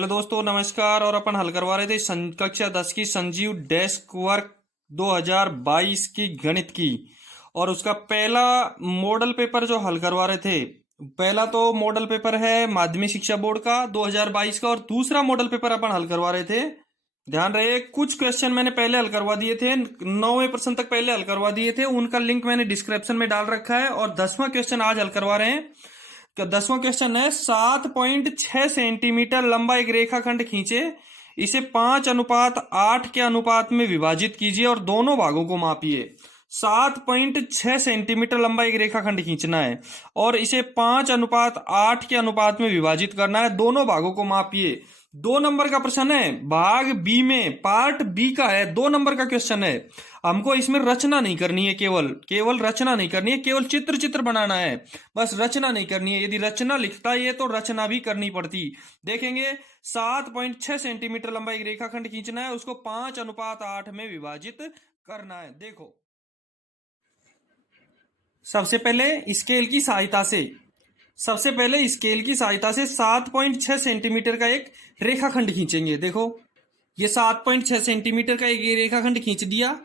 Hello दोस्तों, नमस्कार। और अपन हल करवा रहे थे कक्षा 10 की संजीव डेस्क वर्क 2022 की गणित की। और उसका पहला मॉडल पेपर जो हल करवा रहे थे, पहला तो मॉडल पेपर है माध्यमिक शिक्षा बोर्ड का 2022 का, और दूसरा मॉडल पेपर अपन हल करवा रहे थे। ध्यान रहे, कुछ क्वेश्चन मैंने पहले हल करवा दिए थे, 9वें प्रश्न तक पहले हल करवा दिए थे, उनका लिंक मैंने डिस्क्रिप्शन में डाल रखा है। और 10वां क्वेश्चन आज हल करवा रहे हैं। 10वां क्वेश्चन है 7.6 सेंटीमीटर लंबा एक रेखाखंड खींचे, इसे 5:8 के अनुपात में विभाजित कीजिए और दोनों भागों को मापिए। 7.6 सेंटीमीटर लंबा एक रेखाखंड खींचना है और इसे 5:8 के अनुपात में विभाजित करना है, दोनों भागों को मापिए। 2 नंबर का प्रश्न है, भाग बी में, पार्ट बी का है, 2 नंबर का क्वेश्चन है। हमको इसमें रचना नहीं करनी है, केवल रचना नहीं करनी है, केवल चित्र बनाना है, बस रचना नहीं करनी है। यदि रचना लिखता है तो रचना भी करनी पड़ती। देखेंगे 7.6 सेंटीमीटर लंबा एक रेखाखंड खींचना है, उसको 5:8 में विभाजित करना है। देखो, सबसे पहले स्केल की सहायता से 7.6 सेंटीमीटर का एक रेखाखंड खींचेंगे। देखो, ये 7.6 सेंटीमीटर का एक रेखाखंड खींच दिया,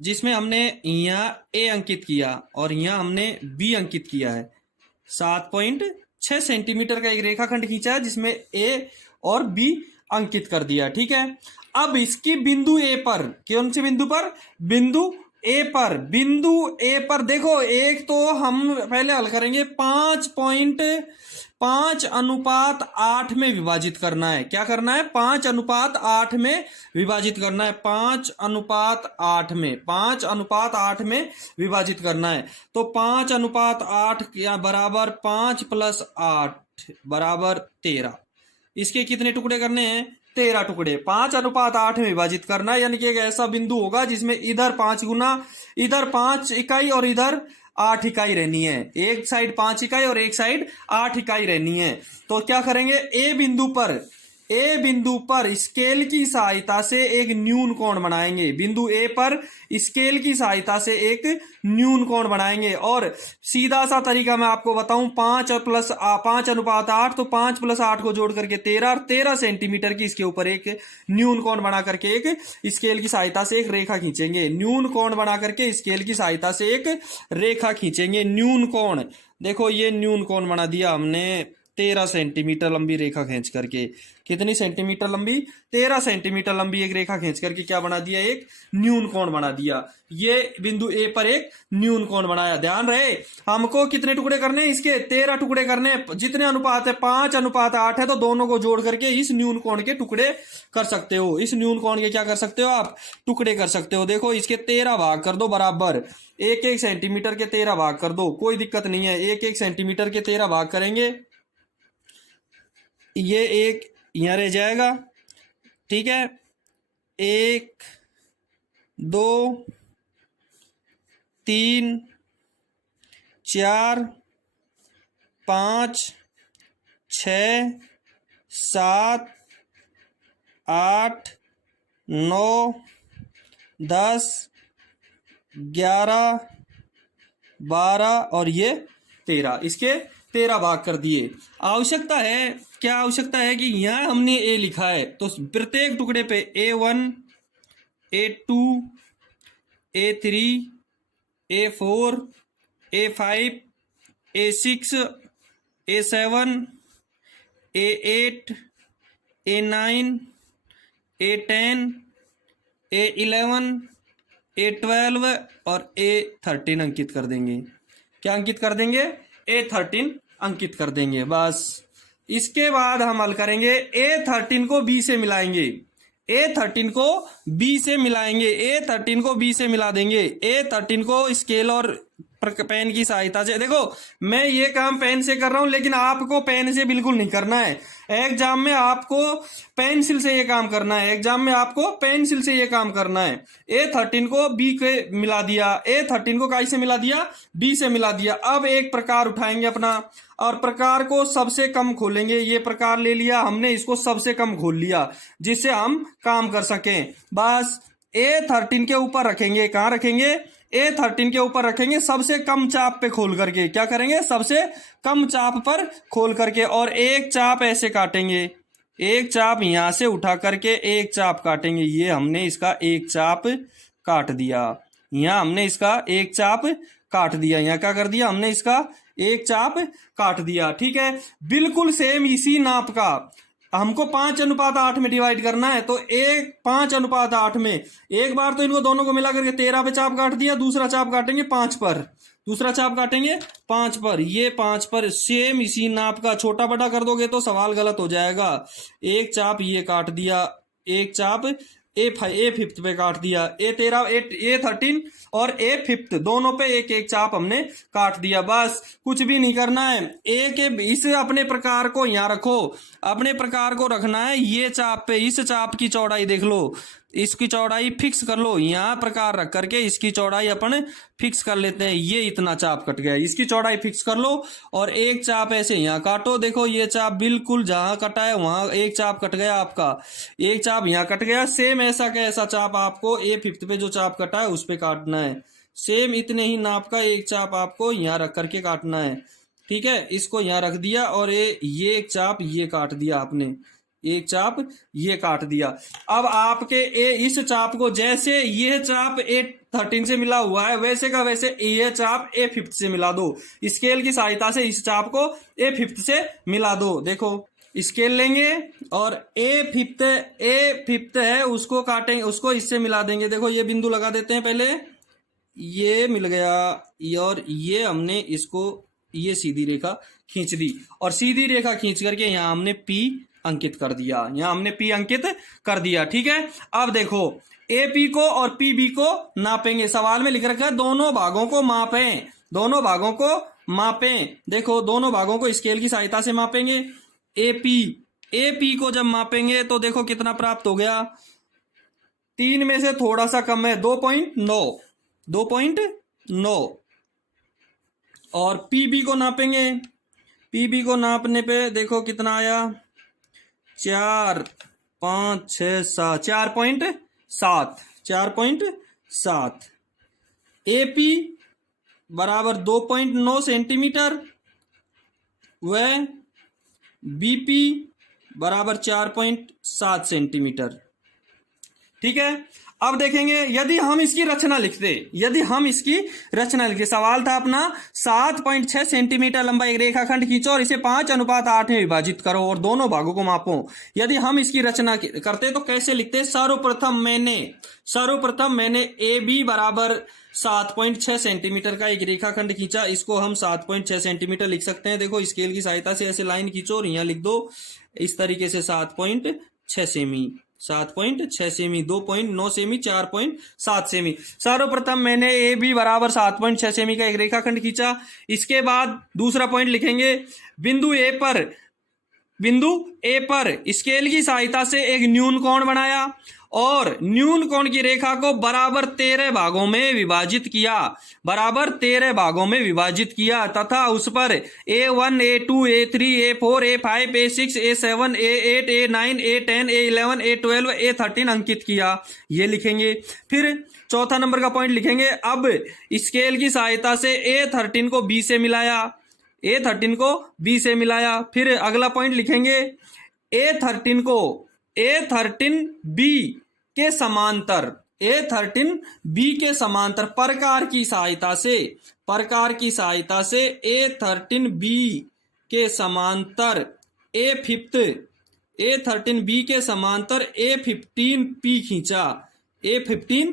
जिसमें हमने यहाँ ए अंकित किया और यहाँ हमने बी अंकित किया है। 7.6 सेंटीमीटर का एक रेखाखंड खींचा है, जिसमें ए और बी अंकित कर दिया। ठीक है, अब इसकी बिंदु ए पर, कौन से बिंदु पर? बिंदु ए पर देखो, एक तो हम पहले हल करेंगे 5:8 में विभाजित करना है। क्या करना है? 5:8 में विभाजित करना है। 5:8 में विभाजित करना है। तो 5:8 या बराबर 5 + 8 बराबर 13। इसके कितने टुकड़े करने हैं? 13 टुकड़े। 5:8 में विभाजित करना है, यानी कि एक ऐसा बिंदु होगा जिसमें इधर 5 गुना, इधर 5 इकाई और इधर 8 इकाई रहनी है। एक साइड 5 इकाई और एक साइड 8 इकाई रहनी है। तो क्या करेंगे? ए बिंदु पर स्केल की सहायता से एक न्यून कोण बनाएंगे। बिंदु ए पर स्केल की सहायता से एक न्यून कोण बनाएंगे। और सीधा सा तरीका मैं आपको बताऊं, 5:8, तो 5 + 8 को जोड़ करके 13 सेंटीमीटर की इसके ऊपर एक न्यून कोण बना करके एक स्केल की सहायता से एक रेखा खींचेंगे। न्यून कोण बना करके स्केल की सहायता से एक रेखा खींचेंगे। न्यून कोण, देखो ये न्यून कोण बना दिया हमने 13 सेंटीमीटर लंबी रेखा खींच करके। कितनी सेंटीमीटर लंबी? 13 सेंटीमीटर लंबी एक रेखा खींच करके क्या बना दिया? एक न्यून कोण बना दिया। ये बिंदु ए पर एक न्यून कोण बनाया। ध्यान रहे, हमको कितने टुकड़े करने हैं? इसके 13 टुकड़े करने हैं। जितने अनुपात है 5:8 है, तो दोनों को जोड़ करके इस न्यून कोण के टुकड़े कर सकते हो। इस न्यून कोण के क्या कर सकते हो आप? टुकड़े कर सकते हो। देखो, इसके 13 भाग कर दो बराबर, 1-1 सेंटीमीटर के 13 भाग कर दो, कोई दिक्कत नहीं है। 1-1 सेंटीमीटर के 13 भाग करेंगे, ये एक यहां रह जाएगा। ठीक है, 1, 2, 3, 4, 5, 6, 7, 8, 9, 10, 11, 12 और ये 13। इसके 13 भाग कर दिए। आवश्यकता है, क्या आवश्यकता है? कि यहां हमने ए लिखा है, तो प्रत्येक टुकड़े पे A1, A2, A3, A4, A5, A6, A7, A8, A9, A10, A11, A12 और A13 अंकित कर देंगे। क्या अंकित कर देंगे? A13 अंकित कर देंगे। बस इसके बाद हम हल करेंगे। A13 को B से मिलाएंगे। A13 को B से मिला देंगे। A13 को स्केल और पेन की सहायता से, देखो मैं ये काम पेन से कर रहा हूं, लेकिन आपको पेन से बिल्कुल नहीं करना है। एग्जाम में आपको पेंसिल से ये काम करना है। A13 को B के मिला दिया, A13 को कैसे मिला दिया? B से मिला दिया। अब एक प्रकार उठाएंगे अपना, और प्रकार को सबसे कम खोलेंगे। ये प्रकार ले लिया हमने, इसको सबसे कम खोल लिया, जिससे हम काम कर सकें। बस A13 के ऊपर रखेंगे। कहां रखेंगे? A13 के ऊपर रखेंगे, सबसे कम चाप पे खोल करके। क्या करेंगे? सबसे कम चाप पर खोल करके, और एक चाप ऐसे काटेंगे, एक चाप यहां से उठा करके एक चाप काटेंगे। ये हमने इसका एक चाप काट दिया। यहाँ हमने इसका एक चाप काट दिया। यहाँ क्या कर दिया हमने, इसका एक चाप काट दिया। ठीक है, बिल्कुल सेम इसी नाप का हमको 5:8 में डिवाइड करना है। तो एक 5:8 में एक बार तो इनको दोनों को मिला करके 13 पे चाप काट दिया, दूसरा चाप काटेंगे 5 पर, दूसरा चाप काटेंगे 5 पर। ये 5 पर सेम इसी नाप का, छोटा बड़ा कर दोगे तो सवाल गलत हो जाएगा। एक चाप ये काट दिया, एक चाप ए फिफ्थ पे काट दिया, A13 और A5 दोनों पे एक एक चाप हमने काट दिया। बस कुछ भी नहीं करना है। इस अपने प्रकार को यहाँ रखो, अपने प्रकार को रखना है ये चाप पे। इस चाप की चौड़ाई देख लो, इसकी चौड़ाई फिक्स कर लो। यहाँ प्रकार रख करके इसकी चौड़ाई अपन फिक्स कर लेते हैं। ये इतना चाप कट गया, इसकी चौड़ाई फिक्स कर लो और एक चाप ऐसे यहाँ काटो। देखो ये चाप बिल्कुल जहां कटा है वहां एक चाप कट गया आपका, एक चाप यहाँ कट गया। सेम ऐसा का ऐसा चाप आपको A5 पे जो चाप कटा है उस पे काटना है। सेम इतने ही नाप का एक चाप आपको यहाँ रख करके काटना है। ठीक है, इसको यहाँ रख दिया और ये एक चाप ये काट दिया आपने, एक चाप ये काट दिया। अब आपके इस चाप को, जैसे ये चाप A13 से मिला हुआ है वैसे का वैसे ये चाप A5 से मिला दो। स्केल की सहायता से इस चाप को A5 से मिला दो। देखो स्केल लेंगे और A5 है उसको काटेंगे, उसको इससे मिला देंगे। देखो ये बिंदु लगा देते हैं पहले, ये मिल गया और ये हमने इसको ये सीधी रेखा खींच दी और सीधी रेखा खींच करके यहाँ हमने P अंकित कर दिया, यहाँ हमने P अंकित कर दिया। ठीक है, अब देखो AP को और PB को नापेंगे। सवाल में लिख रखा है दोनों भागों को मापें, दोनों भागों को मापें। देखो दोनों भागों को स्केल की सहायता से मापेंगे। AP को जब मापेंगे तो देखो कितना प्राप्त हो गया, 3 में से थोड़ा सा कम है 2.9। और PB को नापेंगे, PB को नापने पे देखो कितना आया, 4, 5, 6, 7, 4.7। AP बराबर 2.9 सेंटीमीटर व BP बराबर 4.7 सेंटीमीटर। ठीक है, अब देखेंगे यदि हम इसकी रचना लिखते, सवाल था अपना 7.6 सेंटीमीटर लंबा एक रेखाखंड खींचो और इसे 5:8 में विभाजित करो और दोनों भागों को मापो। यदि हम इसकी रचना करते तो कैसे लिखते? सर्वप्रथम मैंने AB बराबर 7.6 सेंटीमीटर का एक रेखाखंड खींचा, इसको हम 7.6 सेंटीमीटर लिख सकते हैं। देखो स्केल की सहायता से ऐसे लाइन खींचो और यहाँ लिख दो इस तरीके से 7.6 सेमी, 7.6 सेमी, 2.9 सेमी, 4.7 सेमी। सर्वप्रथम मैंने AB बराबर 7.6 सेमी का एक रेखाखंड खींचा। इसके बाद दूसरा पॉइंट लिखेंगे, बिंदु A पर स्केल की सहायता से एक न्यून कोण बनाया और न्यून कोण की रेखा को बराबर 13 भागों में विभाजित किया, तथा उस पर A1, A2, A3, A4, A5, A6, A7, A8, A9, A10, A11, A12, A13 अंकित किया। ये लिखेंगे। फिर चौथा नंबर का पॉइंट लिखेंगे, अब स्केल की सहायता से A13 को B से मिलाया। फिर अगला पॉइंट लिखेंगे, A13 B के समांतर, प्रकार की सहायता से A13 B के समांतर A15 B खींचा, A13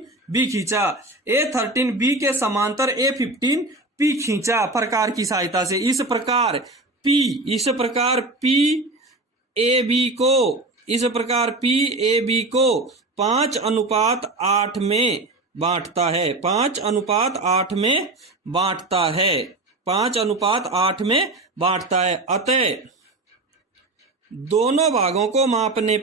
B के समांतर A15 P खींचा प्रकार की सहायता से। इस प्रकार P AB को 5:8 में बांटता है, 5:8 में बांटता है। अतः दोनों भागों को मापने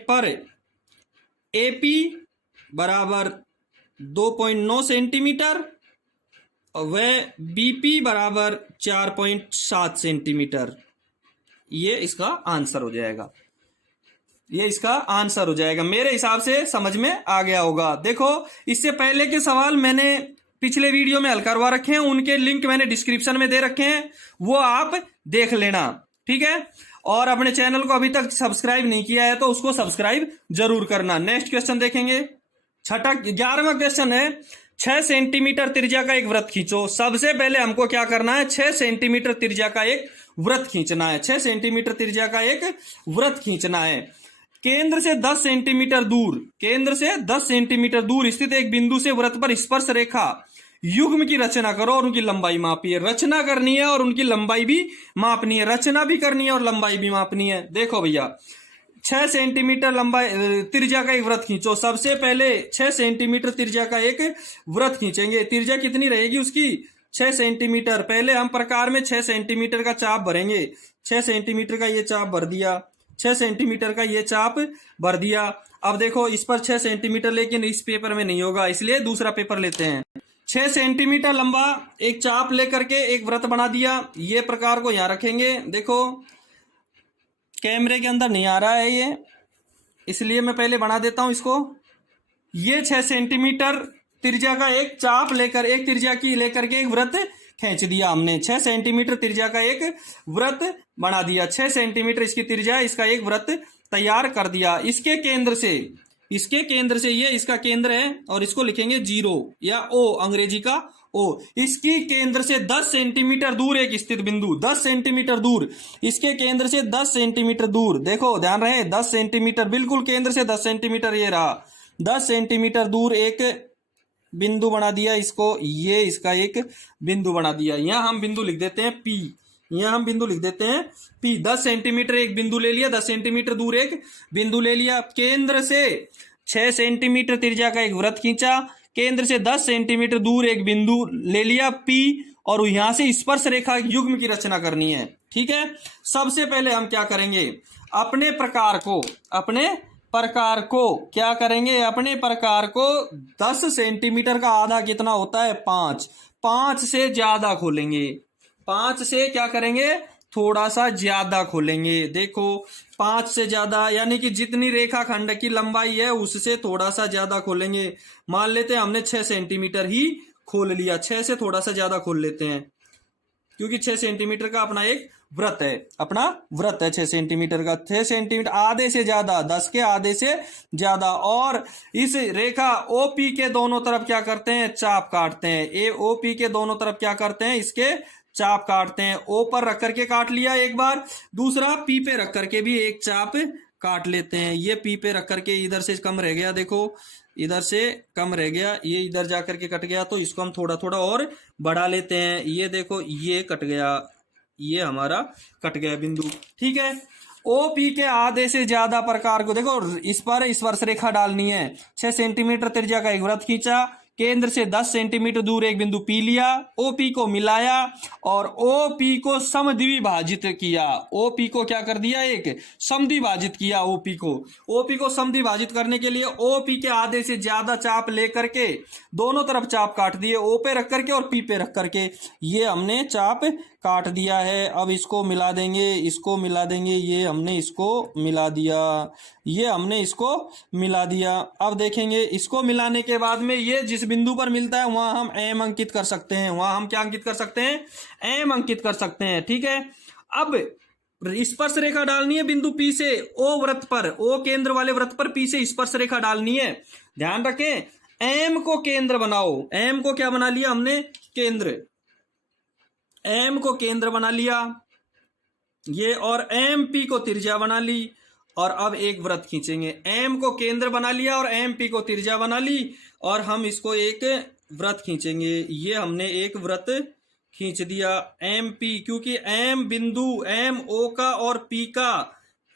पर AP बराबर 2.9 सेंटीमीटर व BP बराबर 4.7 सेंटीमीटर। ये इसका आंसर हो जाएगा। ये इसका आंसर हो जाएगा। मेरे हिसाब से समझ में आ गया होगा। देखो, इससे पहले के सवाल मैंने पिछले वीडियो में हल करवा रखे हैं, उनके लिंक मैंने डिस्क्रिप्शन में दे रखे हैं, वो आप देख लेना, ठीक है। और अपने चैनल को अभी तक सब्सक्राइब नहीं किया है तो उसको सब्सक्राइब जरूर करना। नेक्स्ट क्वेश्चन देखेंगे। छठा 11वां क्वेश्चन है, 6 सेंटीमीटर त्रिज्या का एक वृत्त खींचो। सबसे पहले हमको क्या करना है, 6 सेंटीमीटर त्रिज्या का एक वृत्त खींचना है। 6 सेंटीमीटर त्रिज्या का एक वृत्त खींचना है। केंद्र से 10 सेंटीमीटर दूर, केंद्र से 10 सेंटीमीटर दूर स्थित एक बिंदु से वृत्त पर स्पर्श रेखा युग्म की रचना करो और उनकी लंबाई मापी है। रचना करनी है और उनकी लंबाई भी मापनी है। रचना भी करनी है और लंबाई भी मापनी है। देखो भैया, 6 सेंटीमीटर लंबाई त्रिज्या का एक वृत्त खींचो। सबसे पहले 6 सेंटीमीटर त्रिज्या का एक वृत्त खींचेंगे। त्रिज्या कितनी रहेगी उसकी, 6 सेंटीमीटर। पहले हम प्रकार में 6 सेंटीमीटर का चाप भरेंगे। 6 सेंटीमीटर का ये चाप भर दिया, 6 सेंटीमीटर का ये चाप भर दिया। अब देखो, इस पर 6 सेंटीमीटर, लेकिन इस पेपर में नहीं होगा, इसलिए दूसरा पेपर लेते हैं। 6 सेंटीमीटर लंबा एक चाप लेकर के एक वृत्त बना दिया। ये प्रकार को यहां रखेंगे। देखो, कैमरे के अंदर नहीं आ रहा है ये, इसलिए मैं पहले बना देता हूं इसको। ये 6 सेंटीमीटर त्रिज्या का एक चाप लेकर, एक त्रिज्या की लेकर के एक वृत्त खींच दिया हमने। 6 सेंटीमीटर त्रिज्या का एक वृत्त बना दिया। 6 सेंटीमीटर इसकी त्रिज्या, इसका एक वृत्त तैयार कर दिया। इसके केंद्र से ये इसका केंद्र है और इसको लिखेंगे 0 या O, अंग्रेजी का O। इसकी केंद्र से 10 सेंटीमीटर दूर एक स्थित बिंदु, 10 सेंटीमीटर दूर, इसके केंद्र से 10 सेंटीमीटर दूर, देखो ध्यान रहे, 10 सेंटीमीटर, बिल्कुल केंद्र से 10 सेंटीमीटर, ये रहा 10 सेंटीमीटर दूर एक बिंदु बना दिया इसको। ये इसका एक बिंदु बना दिया। यहां हम बिंदु लिख देते हैं P, यहां हम बिंदु लिख देते हैं P। 10 सेंटीमीटर एक बिंदु ले लिया, 10 सेंटीमीटर दूर एक बिंदु ले लिया। केंद्र से 6 सेंटीमीटर त्रिज्या का एक वृत्त खींचा। केंद्र से 10 सेंटीमीटर दूर एक बिंदु ले लिया P, और यहां से स्पर्श रेखा युग्म की रचना करनी है, ठीक है। सबसे पहले हम क्या करेंगे, अपने प्रकार को क्या करेंगे, अपने प्रकार को 10 सेंटीमीटर का आधा कितना होता है, 5 से ज्यादा खोलेंगे। 5 से क्या करेंगे, थोड़ा सा ज्यादा खोलेंगे। देखो, 5 से ज्यादा यानी कि जितनी रेखाखंड की लंबाई है उससे थोड़ा सा ज्यादा खोलेंगे। मान लेते हैं हमने 6 सेंटीमीटर ही खोल लिया, 6 से थोड़ा सा ज्यादा खोल लेते हैं, क्योंकि 6 सेंटीमीटर का अपना एक वृत्त है, 6 सेंटीमीटर का। 6 सेंटीमीटर आधे से ज्यादा, 10 के आधे से ज्यादा। और इस रेखा OP के दोनों तरफ क्या करते हैं, चाप काटते हैं। OP के दोनों तरफ क्या करते हैं, इसके चाप काटते हैं। O पर रख करके काट लिया एक बार, दूसरा P पे रख करके भी एक चाप काट लेते हैं। ये P पे रख करके इधर से कम रह गया, देखो इधर से कम रह गया, ये इधर जाकर के कट गया, तो इसको हम थोड़ा थोड़ा और बढ़ा लेते हैं। ये देखो, ये कट गया, ये हमारा कट गया बिंदु, ठीक है। OP के आधे से ज्यादा प्रकार को देखो, इस पर स्पर्श रेखा डालनी है। 6 सेंटीमीटर त्रिज्या का एक वृत्त खींचा, केंद्र से 10 सेंटीमीटर दूर एक बिंदु P लिया, OP को मिलाया और OP को समद्विभाजित किया। OP को क्या कर दिया, एक समद्विभाजित किया। OP को समद्विभाजित करने के लिए OP के आधे से ज्यादा चाप लेकर के दोनों तरफ चाप काट दिए, O पे रख करके और P पे रख करके। ये हमने चाप काट दिया है। अब इसको मिला देंगे, इसको मिला देंगे, ये हमने इसको मिला दिया, ये हमने इसको मिला दिया। अब देखेंगे, इसको मिलाने के बाद में ये जिस बिंदु पर मिलता है वहां हम M अंकित कर सकते हैं। वहां हम क्या अंकित कर सकते हैं, M अंकित कर सकते हैं, ठीक है। अब स्पर्श रेखा डालनी है बिंदु P से O वृत्त पर, O केंद्र वाले वृत्त पर P से स्पर्श रेखा डालनी है। ध्यान रखें, M को केंद्र बनाओ। M को क्या बना लिया हमने, केंद्र। M को केंद्र बना लिया ये, और MP को त्रिज्या बना ली। और अब एक वृत्त खींचेंगे। M को केंद्र बना लिया और MP को त्रिज्या बना ली, और हम इसको एक वृत्त खींचेंगे। ये हमने एक वृत्त खींच दिया MP, क्योंकि M बिंदु MO का और P का,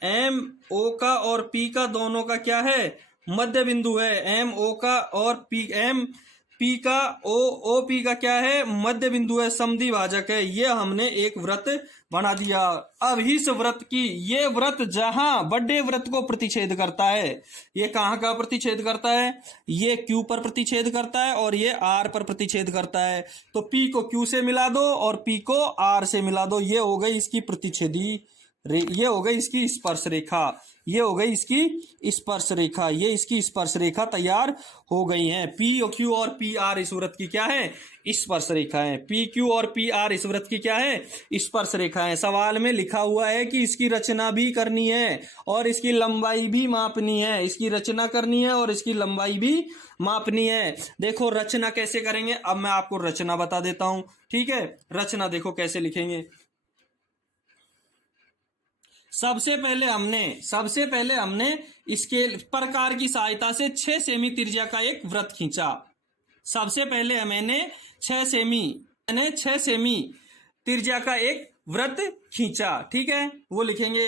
MO का और P का दोनों का क्या है, मध्य बिंदु है। MO का और MP का OP का क्या है, मध्य बिंदु है, समद्विभाजक है। ये हमने एक वृत्त बना दिया। अब इस वृत्त की, ये वृत्त जहां बड़े वृत्त को प्रतिच्छेद करता है, ये कहां का प्रतिच्छेद करता है, ये Q पर प्रतिच्छेद करता है और ये R पर प्रतिच्छेद करता है। तो P को Q से मिला दो और P को R से मिला दो, ये हो गई इसकी प्रतिच्छेदी ये हो गई इसकी स्पर्श रेखा, ये हो गई इसकी स्पर्श रेखा, ये इसकी स्पर्श रेखा तैयार हो गई हैं। पी क्यू और पी आर इस वृत्त की क्या है? स्पर्श रेखा है। पी क्यू और पी आर इस वृत्त की क्या है? स्पर्श रेखा है। सवाल में लिखा हुआ है कि इसकी रचना भी करनी है और इसकी लंबाई भी मापनी है। इसकी रचना करनी है और इसकी लंबाई भी मापनी है। देखो रचना कैसे करेंगे, अब मैं आपको रचना बता देता हूं। ठीक है, रचना देखो कैसे लिखेंगे। सबसे पहले हमने इसके प्रकार की सहायता से 6 सेमी त्रिज्या का एक वृत्त खींचा। सबसे पहले मैंने 6 सेमी त्रिज्या का एक वृत्त खींचा। ठीक है, वो लिखेंगे।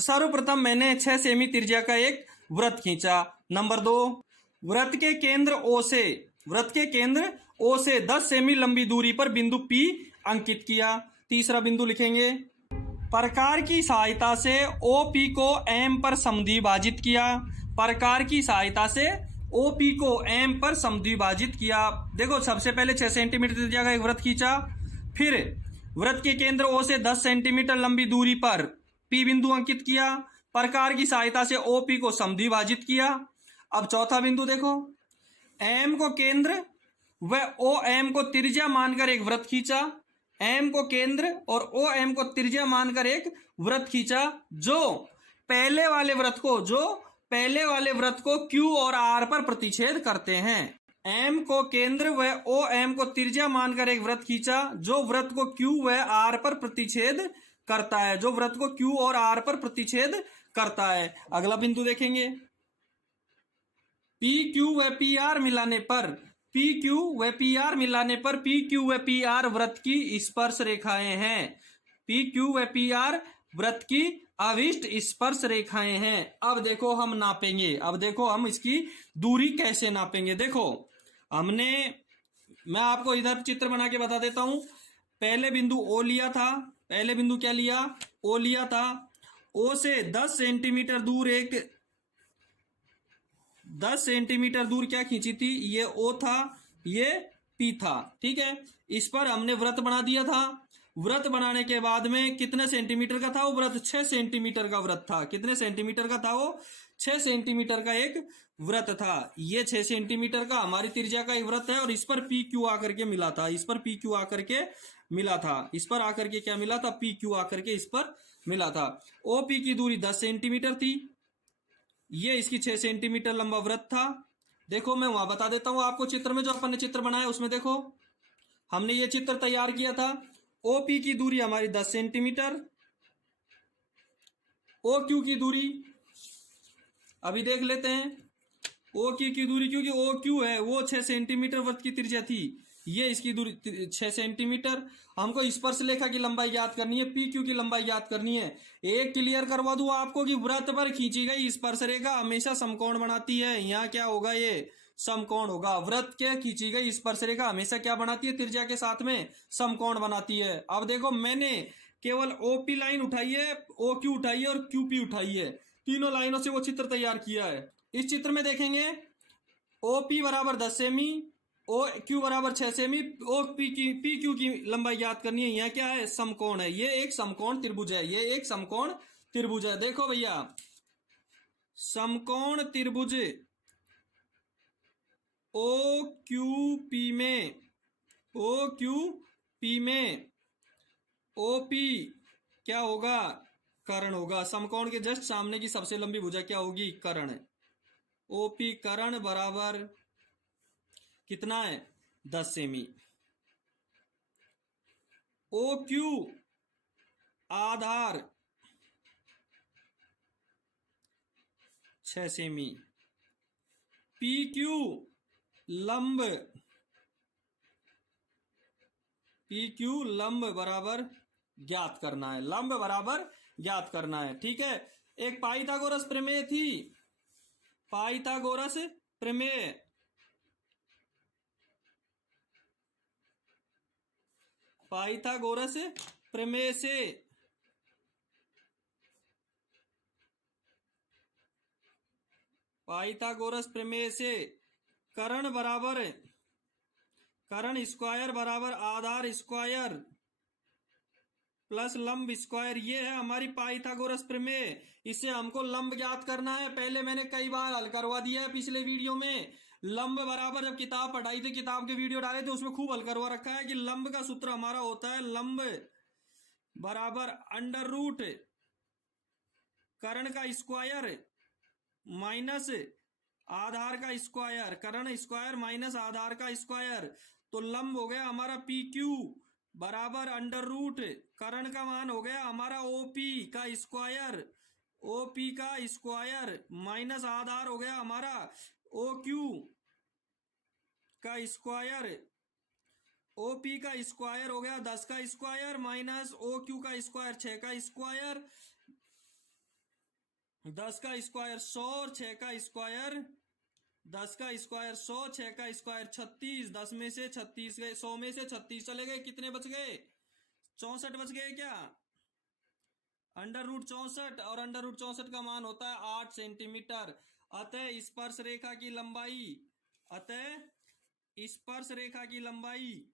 सर्वप्रथम मैंने 6 सेमी त्रिज्या का एक वृत्त खींचा। नंबर 2, वृत्त के केंद्र ओ से 10 सेमी लंबी दूरी पर बिंदु P अंकित किया। तीसरा बिंदु लिखेंगे, प्रकार की सहायता से OP को M पर समद्विभाजित किया। प्रकार की सहायता से OP को M पर समद्विभाजित किया। देखो सबसे पहले 6 सेंटीमीटर त्रिज्या का एक वृत्त खींचा, फिर वृत्त के केंद्र O से 10 सेंटीमीटर लंबी दूरी पर P बिंदु अंकित किया। प्रकार की सहायता से OP को समद्विभाजित किया। अब चौथा बिंदु देखो, M को केंद्र व OM को त्रिज्या मानकर एक वृत्त खींचा। M को केंद्र और OM को त्रिज्या मानकर एक वृत्त खींचा जो पहले वाले वृत्त को Q और R पर प्रतिच्छेद करते हैं। M को केंद्र व OM को त्रिज्या मानकर एक वृत्त खींचा जो वृत्त को Q व R पर प्रतिच्छेद करता है, जो वृत्त को Q और R पर प्रतिच्छेद करता है। अगला बिंदु देखेंगे, PQ व PR मिलाने पर PQ व PR मिलाने पर PQ व PR वृत्त की स्पर्श रेखाएं हैं। PQ व PR वृत्त की अभिष्ट स्पर्श रेखाएं हैं। अब देखो हम नापेंगे, अब देखो हम इसकी दूरी कैसे नापेंगे। देखो मैं आपको इधर चित्र बना के बता देता हूं। पहले बिंदु O लिया था, पहले बिंदु क्या लिया? O लिया था। O से 10 सेंटीमीटर दूर 10 सेंटीमीटर दूर क्या खींची थी? ये O था, ये P था। ठीक है, इस पर हमने वृत्त बना दिया था। वृत्त बनाने के बाद में कितने सेंटीमीटर का था वो वृत्त? 6 सेंटीमीटर का वृत्त था। कितने सेंटीमीटर का था वो? 6 सेंटीमीटर का एक वृत्त था। ये 6 सेंटीमीटर का हमारी त्रिज्या का एक वृत्त है और इस पर PQ आकर के मिला था। इस पर PQ आकर के मिला था। इस पर आकर के क्या मिला था? PQ आकर के इस पर मिला था। OP की दूरी 10 सेंटीमीटर थी। ये इसकी 6 सेंटीमीटर लंबा वृत्त था। देखो मैं वहां बता देता हूं आपको, चित्र में जो अपन ने चित्र बनाया उसमें देखो हमने ये चित्र तैयार किया था। OP की दूरी हमारी 10 सेंटीमीटर, OQ की दूरी अभी देख लेते हैं। OQ की दूरी, क्योंकि OQ है वो 6 सेंटीमीटर वृत्त की त्रिज्या थी, ये इसकी दूरी 6 सेंटीमीटर। हमको स्पर्श रेखा की लंबाई याद करनी है, PQ की लंबाई याद करनी है। एक क्लियर करवा दूं आपको कि वृत्त पर खींची गई स्पर्श रेखा हमेशा समकोण बनाती है। यहाँ क्या होगा? ये समकोण होगा। वृत्त के खींची गई स्पर्श रेखा हमेशा क्या बनाती है? त्रिज्या के साथ में समकोण बनाती है। अब देखो मैंने केवल OP लाइन उठाई है, OQ उठाई है और QP उठाई है। तीनों लाइनों से वो चित्र तैयार किया है। इस चित्र में देखेंगे OP बराबर 10 सेमी, OQ बराबर 6 सेमी, PQ की लंबाई याद करनी है। यहाँ क्या है? समकोण है। ये एक समकोण त्रिभुज है, ये एक समकोण त्रिभुज है। देखो भैया, समकोण त्रिभुज OQP में OP क्या होगा? कर्ण होगा। समकोण के जस्ट सामने की सबसे लंबी भुजा क्या होगी? कर्ण। OP कर्ण बराबर कितना है? 10 सेमी। OQ आधार 6 सेमी। PQ लंब बराबर ज्ञात करना है, लंब बराबर ज्ञात करना है। ठीक है, एक पाइथागोरस प्रमेय थी, पाइथागोरस प्रमेय। पाइथागोरस प्रमेय से कर्ण स्क्वायर बराबर आधार स्क्वायर प्लस लंब स्क्वायर, ये है हमारी पाइथागोरस प्रमेय। इससे हमको लंब ज्ञात करना है। पहले मैंने कई बार हल करवा दिया है पिछले वीडियो में। लंब बराबर जब किताब पढ़ाई थी, किताब के वीडियो डाले थे, उसमें खूब हल करवा रखा है कि लंब का सूत्र हमारा होता है लंब बराबर अंडर रूट कर्ण का स्क्वायर माइनस आधार का स्क्वायर, कर्ण स्क्वायर माइनस आधार का स्क्वायर। तो लंब हो गया हमारा पी क्यू बराबर अंडर रूट कर्ण का मान हो गया हमारा ओपी का स्क्वायर, ओपी का स्क्वायर माइनस आधार हो गया हमारा ओ क्यू का स्क्वायर, ओपी का स्क्वायर हो गया 10 का स्क्वायर माइनस ओ क्यू का स्क्वायर 6 का स्क्वायर, 10 का स्क्वायर 100 और 6 का स्क्वायर 10 का स्क्वायर 100, 6 का स्क्वायर 36, 10 में से 36 गए, 100 में से 36 चले गए, कितने बच गए? 64 बच गए क्या? अंडर रूट 64, और अंडर रूट 64 का मान होता है 8 सेंटीमीटर। अतः स्पर्श रेखा की लंबाई, अतः स्पर्श रेखा की लंबाई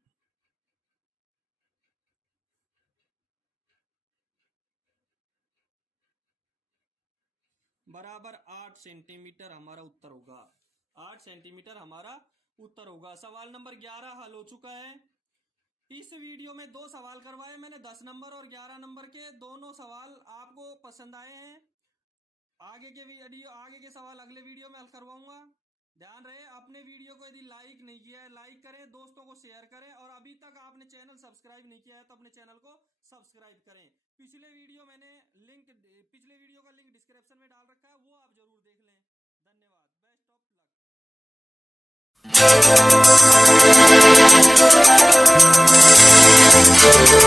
बराबर 8 सेंटीमीटर हमारा उत्तर होगा। 8 सेंटीमीटर हमारा उत्तर होगा। सवाल नंबर 11 हल हो चुका है। इस वीडियो में 2 सवाल करवाए मैंने, 10 नंबर और 11 नंबर के। दोनों सवाल आपको पसंद आए हैं। आगे के सवाल अगले वीडियो में हल करवाऊंगा। ध्यान रहे, अपने वीडियो को यदि लाइक नहीं किया है, लाइक करें, दोस्तों को शेयर करें, और अभी तक आपने चैनल सब्सक्राइब नहीं किया है तो अपने चैनल को सब्सक्राइब करें। पिछले वीडियो का लिंक डिस्क्रिप्शन में डाल रखा है, वो आप जरूर देख लें। धन्यवाद। Best of luck.